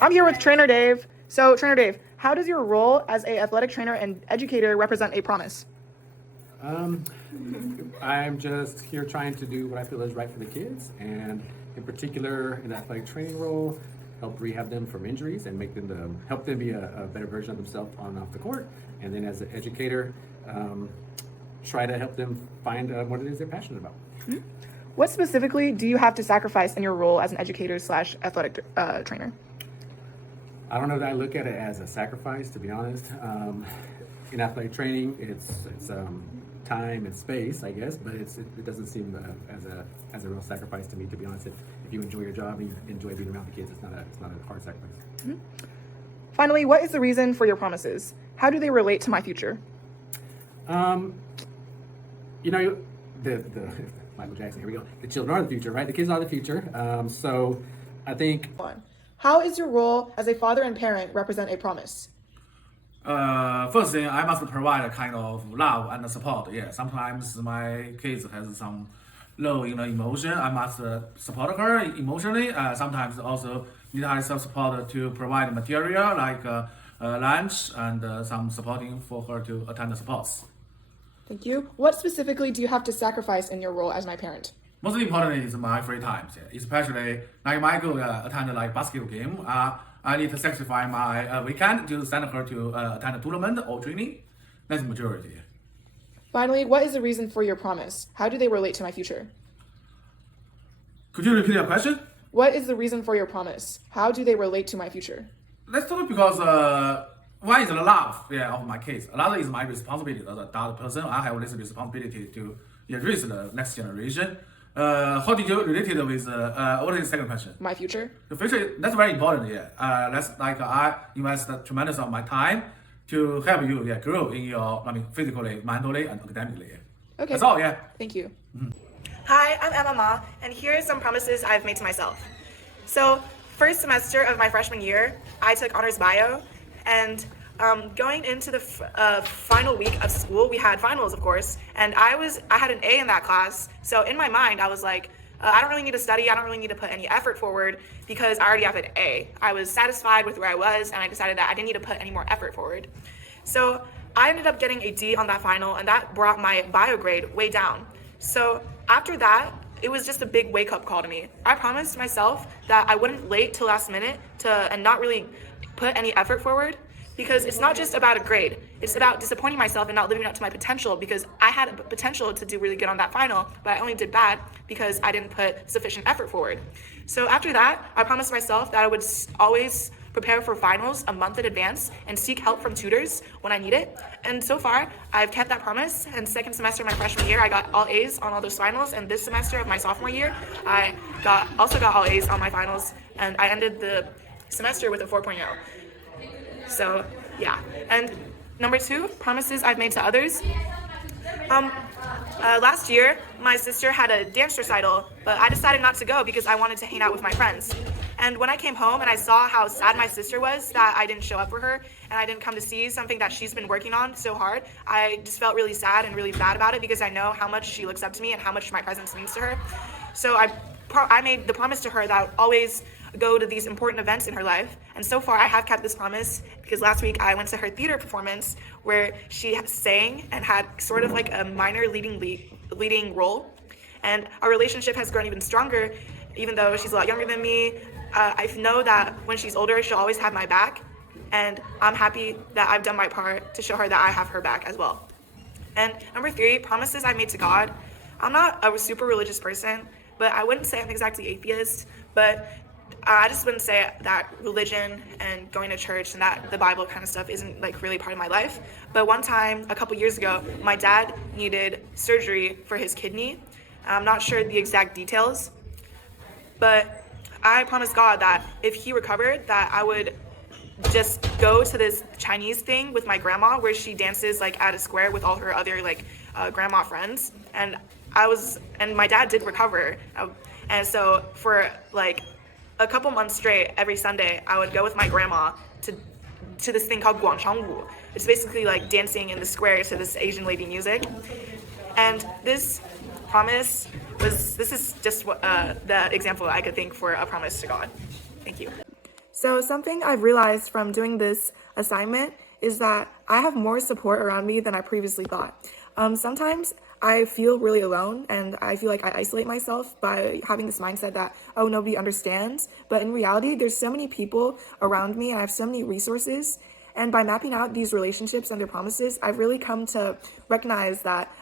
I'm here with Trainer Dave. So, Trainer Dave, how does your role as an athletic trainer and educator represent a promise? I'm just here trying to do what I feel is right for the kids, and in particular, in the athletic training role, help rehab them from injuries and make them help them be a better version of themselves on and off the court. And then, as an educator, try to help them find what it is they're passionate about. Mm-hmm. What specifically do you have to sacrifice in your role as an educator / athletic trainer? I don't know that I look at it as a sacrifice, to be honest. In athletic training, it's time and space, I guess, but it doesn't seem as a real sacrifice to me, to be honest. If you enjoy your job and you enjoy being around the kids, it's not a hard sacrifice. Mm-hmm. Finally, what is the reason for your promises? How do they relate to my future? The Michael Jackson, here we go. The children are the future, right? The kids are the future. So I think... How is your role as a father and parent represent a promise? First thing, I must provide a kind of love and support. Yeah, sometimes my kids has some low, emotion. I must support her emotionally. Sometimes also need some support to provide material like lunch and some supporting for her to attend the sports. Thank you. What specifically do you have to sacrifice in your role as my parent? Most important is my free time, especially like my girl attend like basketball game. I need to sacrifice my weekend to send her to attend a tournament or training. That's the majority. Finally, what is the reason for your promise? How do they relate to my future? Could you repeat your question? What is the reason for your promise? How do they relate to my future? Let's talk because one is the love of my kids. Another is my responsibility as an adult person. I have this responsibility to raise the next generation. How did you relate it with what is the second question? My future. The future, that's very important. That's like I invest a tremendous amount of my time to help you grow in your physically, mentally, and academically. Okay. That's all. Thank you. Mm-hmm. Hi, I'm Emma Ma, and here are some promises I've made to myself. So, first semester of my freshman year, I took honors bio, and going into the final week of school, we had finals, of course, and I had an A in that class. So in my mind, I was like, I don't really need to study. I don't really need to put any effort forward because I already have an A. I was satisfied with where I was, and I decided that I didn't need to put any more effort forward. So I ended up getting a D on that final, and that brought my bio grade way down. So after that, it was just a big wake-up call to me. I promised myself that I wouldn't wait till last minute and not really put any effort forward, because it's not just about a grade. It's about disappointing myself and not living up to my potential, because I had a potential to do really good on that final, but I only did bad because I didn't put sufficient effort forward. So after that, I promised myself that I would always prepare for finals a month in advance and seek help from tutors when I need it. And so far, I've kept that promise. And second semester of my freshman year, I got all A's on all those finals. And this semester of my sophomore year, I also got all A's on my finals. And I ended the semester with a 4.0. So, yeah. And number 2, promises I've made to others. Last year, my sister had a dance recital, but I decided not to go because I wanted to hang out with my friends. And when I came home and I saw how sad my sister was that I didn't show up for her and I didn't come to see something that she's been working on so hard, I just felt really sad and really bad about it, because I know how much she looks up to me and how much my presence means to her. So I made the promise to her that I would always go to these important events in her life. And so far, I have kept this promise, because last week I went to her theater performance where she sang and had sort of like a minor leading role. And our relationship has grown even stronger, even though she's a lot younger than me. I know that when she's older, she'll always have my back. And I'm happy that I've done my part to show her that I have her back as well. And number 3, promises I made to God. I'm not a super religious person, but I wouldn't say I'm exactly atheist, but I just wouldn't say that religion and going to church and that the Bible kind of stuff isn't like really part of my life. But one time, a couple years ago, my dad needed surgery for his kidney. I'm not sure the exact details, but I promised God that if he recovered, that I would just go to this Chinese thing with my grandma where she dances like at a square with all her other grandma friends. And my dad did recover. And so for like a couple months straight, every Sunday, I would go with my grandma to this thing called guangchangwu. It's basically like dancing in the square to this Asian lady music. And this is just the example I could think for a promise to God. Thank you. So something I've realized from doing this assignment is that I have more support around me than I previously thought. Sometimes I feel really alone and I feel like I isolate myself by having this mindset that, oh, nobody understands. But in reality, there's so many people around me and I have so many resources. And by mapping out these relationships and their promises, I've really come to recognize that